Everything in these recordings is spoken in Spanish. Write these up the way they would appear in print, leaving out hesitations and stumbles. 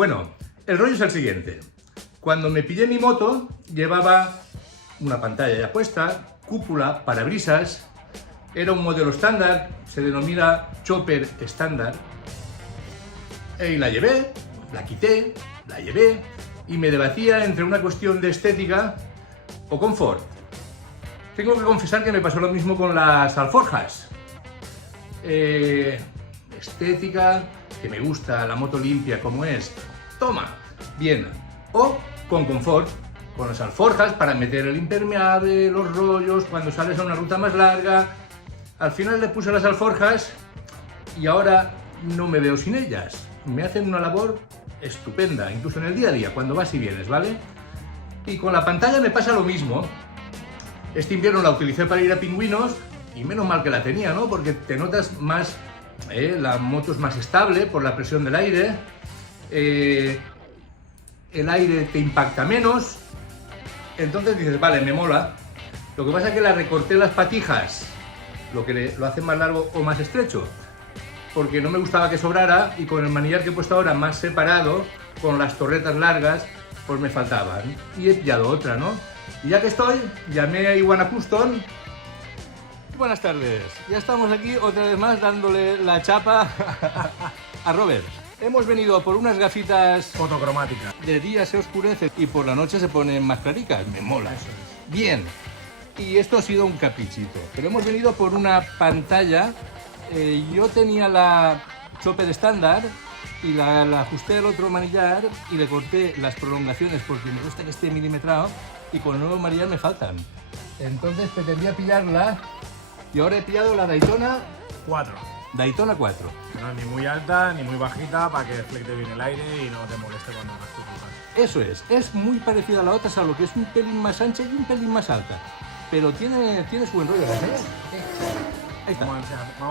Bueno, el rollo es el siguiente. Cuando me pillé mi moto, llevaba una pantalla ya puesta, cúpula, parabrisas, era un modelo estándar, se denomina chopper estándar, y la llevé, la quité, la llevé, y me debatía entre una cuestión de estética o confort. Tengo que confesar que me pasó lo mismo con las alforjas. Estética, que me gusta la moto limpia como es, toma, bien. O con confort, con las alforjas para meter el impermeable, los rollos, cuando sales a una ruta más larga. Al final le puse las alforjas y ahora no me veo sin ellas. Me hacen una labor estupenda, incluso en el día a día, cuando vas y vienes, ¿vale? Y con la pantalla me pasa lo mismo. Este invierno la utilicé para ir a Pingüinos y menos mal que la tenía, ¿no? Porque te notas más, la moto es más estable por la presión del aire, el aire te impacta menos, entonces dices, vale, me mola. Lo que pasa es que la recorté las patijas, lo que lo hace más largo o más estrecho, porque no me gustaba que sobrara, y con el manillar que he puesto ahora más separado, con las torretas largas, pues me faltaban. Y he pillado otra, ¿no? Y ya que estoy, llamé a Iguana Custom. Buenas tardes, ya estamos aquí otra vez más dándole la chapa a Robert. Hemos venido por unas gafitas fotocromática. De día se oscurece y por la noche se ponen más claricas, me mola. Eso es. Bien, y esto ha sido un caprichito, pero hemos venido por una pantalla. Yo tenía la chopper estándar y la ajusté al otro manillar y le corté las prolongaciones porque me gusta que esté milimetrado, y con el nuevo manillar me faltan. Entonces pretendía pillarla y ahora he pillado la Daytona 4. Daytona 4. No es ni muy alta ni muy bajita para que deflecte bien el aire y no te moleste cuando hagas tus rutas. Eso es muy parecida a la otra, salvo que es un pelín más ancha y un pelín más alta. Pero tiene su buen rollo, ¿verdad? Ahí está. Vamos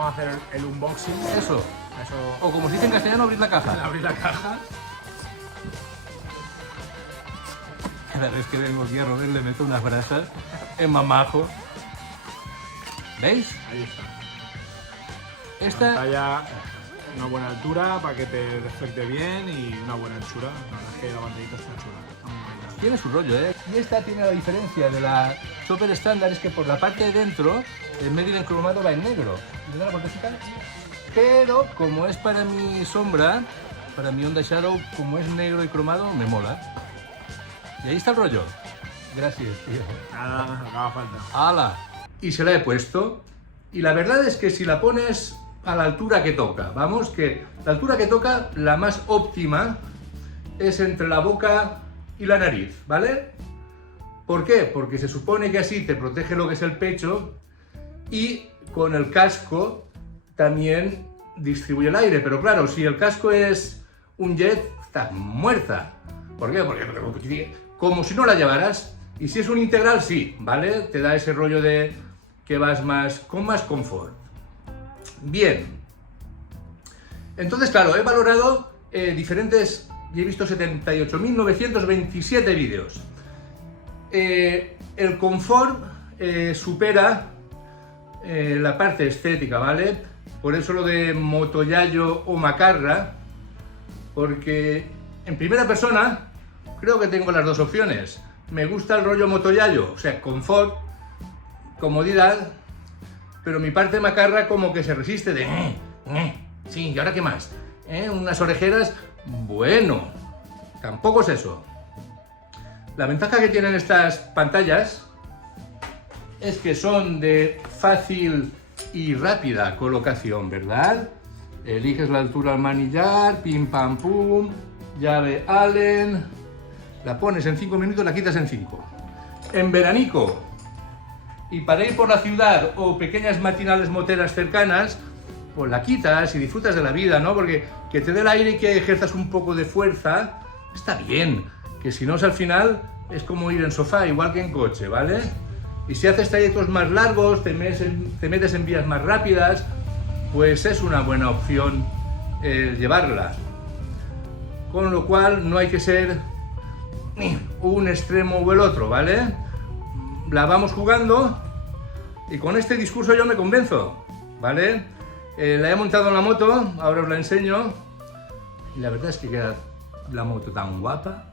a hacer el unboxing. Eso. O como se dice en castellano, abrir la caja. Abrir la caja. Cada vez que vengo aquí a Robert le meto unas brasas en mamajo. ¿Veis? Ahí está. Esta Pantalla, una buena altura para que te deflecte bien y una buena anchura. La verdad es que la pantallita está chula. Está muy bonita. tiene su rollo, ¿eh? Y esta tiene la diferencia de la chopper estándar, es que por la parte de dentro el medio encromado va en negro. ¿Le da la vueltecita? Pero como es para mi sombra, para mi Honda Shadow, como es negro y cromado, me mola. Y ahí está el rollo. Gracias, tío. Nada, acaba falta. ¡Hala! Y se la he puesto. Y la verdad es que si la pones a la altura que toca, vamos, que la altura que toca, la más óptima, es entre la boca y la nariz, ¿vale? ¿Por qué? Porque se supone que así te protege lo que es el pecho y con el casco también distribuye el aire. Pero claro, si el casco es un jet, estás muerta. ¿Por qué? Porque como si no la llevaras. Y si es un integral, sí, ¿vale? Te da ese rollo de que vas con más confort. Bien. Entonces, claro, he valorado diferentes, y he visto 78.927 vídeos. El confort supera la parte estética, ¿vale? Por eso lo de Motoyayo o Macarra, porque en primera persona creo que tengo las dos opciones. Me gusta el rollo Motoyayo, o sea, confort, comodidad, pero mi parte Macarra como que se resiste de sí, ¿y ahora qué más? Unas orejeras, bueno, tampoco es eso. La ventaja que tienen estas pantallas es que son de fácil y rápida colocación, ¿verdad? Eliges la altura al manillar, pim pam pum, llave Allen, la pones en 5 minutos, la quitas en 5. En veranico, y para ir por la ciudad o pequeñas matinales moteras cercanas, pues la quitas y disfrutas de la vida, ¿no? Porque que te dé el aire y que ejerzas un poco de fuerza, está bien. Que si no es al final, es como ir en sofá, igual que en coche, ¿vale? Y si haces trayectos más largos, te metes en vías más rápidas, pues es una buena opción llevarla. Con lo cual no hay que ser un extremo o el otro, ¿vale? La vamos jugando y con este discurso yo me convenzo, ¿vale? La he montado en la moto, ahora os la enseño y la verdad es que queda la moto tan guapa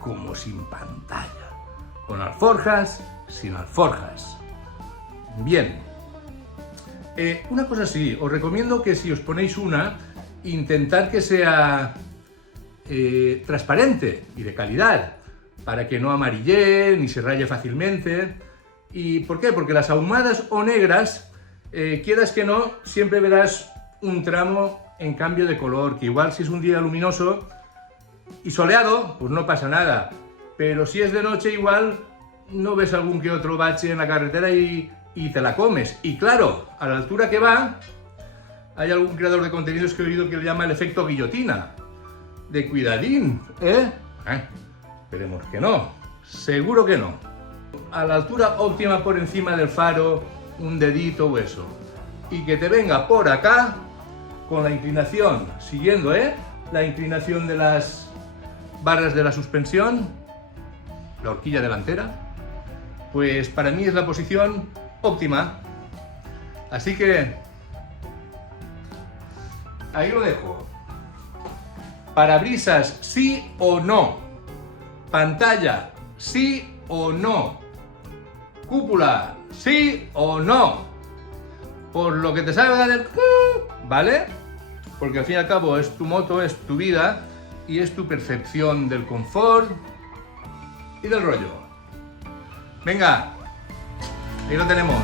como sin pantalla. Con alforjas, sin alforjas. Bien. Una cosa sí, os recomiendo que si os ponéis una, intentad que sea transparente y de calidad, para que no amarille ni se raye fácilmente. ¿Y por qué? Porque las ahumadas o negras, quieras que no, siempre verás un tramo en cambio de color, que igual si es un día luminoso y soleado, pues no pasa nada, pero si es de noche igual no ves algún que otro bache en la carretera y te la comes. Y claro, a la altura que va, hay algún creador de contenidos que he oído que le llama el efecto guillotina, de cuidadín, ¿eh? Esperemos que no, seguro que no. A la altura óptima por encima del faro, un dedito o eso, y que te venga por acá con la inclinación, siguiendo la inclinación de las barras de la suspensión, la horquilla delantera, pues para mí es la posición óptima. Así que ahí lo dejo. Parabrisas, sí o no. Pantalla, sí o no. Cúpula, sí o no. Por lo que te salga del... ¿vale? Porque al fin y al cabo es tu moto, es tu vida y es tu percepción del confort y del rollo. Venga, ahí lo tenemos.